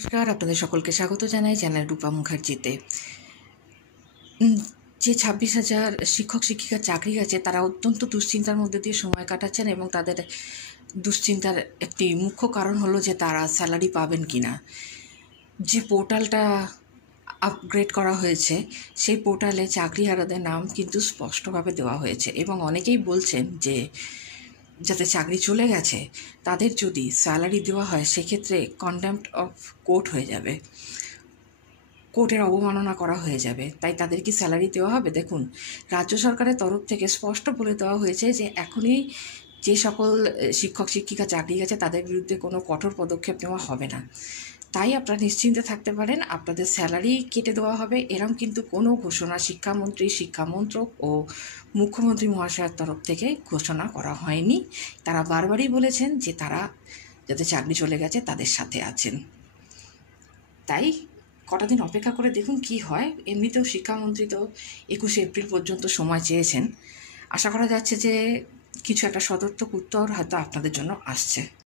নমস্কার, আপনাদের সকলকে স্বাগত জানাই চ্যানেল রূপা মুখার্জিতে। যে 26,000 শিক্ষক শিক্ষিকার চাকরি আছে তারা অত্যন্ত দুশ্চিন্তার মধ্যে দিয়ে সময় কাটাচ্ছেন এবং তাদের দুশ্চিন্তার একটি মুখ্য কারণ হলো যে তারা স্যালারি পাবেন কিনা। যে পোর্টালটা আপগ্রেড করা হয়েছে সেই পোর্টালে চাকরিহারাদের নাম কিন্তু স্পষ্টভাবে দেওয়া হয়েছে এবং অনেকেই বলছেন যে যাতে চাকরি চলে গেছে তাদের যদি স্যালারি দেওয়া হয় সেক্ষেত্রে কন্টেম্প্ট অফ কোর্ট হয়ে যাবে, কোর্টের অবমাননা করা হয়ে যাবে, তাই তাদের কি স্যালারি দেওয়া হবে? দেখুন, রাজ্য সরকারের তরফ থেকে স্পষ্ট বলে দেওয়া হয়েছে যে এখনই যে সকল শিক্ষক শিক্ষিকা চাকরি গেছে তাদের বিরুদ্ধে কোনো কঠোর পদক্ষেপ নেওয়া হবে না। তাই আপনারা নিশ্চিন্তে থাকতে পারেন, আপনাদের স্যালারি কেটে দেওয়া হবে এরকম কিন্তু কোনো ঘোষণা শিক্ষামন্ত্রী, শিক্ষামন্ত্রক ও মুখ্যমন্ত্রী মহাশয়ের তরফ থেকে ঘোষণা করা হয়নি। তারা বারবারই বলেছেন যে তারা যাদের চাকরি চলে গেছে তাদের সাথে আছেন। তাই কটা দিন অপেক্ষা করে দেখুন কি হয়। এমনিতেও শিক্ষামন্ত্রী তো 21শে এপ্রিল পর্যন্ত সময় চেয়েছেন। আশা করা যাচ্ছে যে কিছু একটা সদর্থক উত্তর হয়তো আপনাদের জন্য আসছে।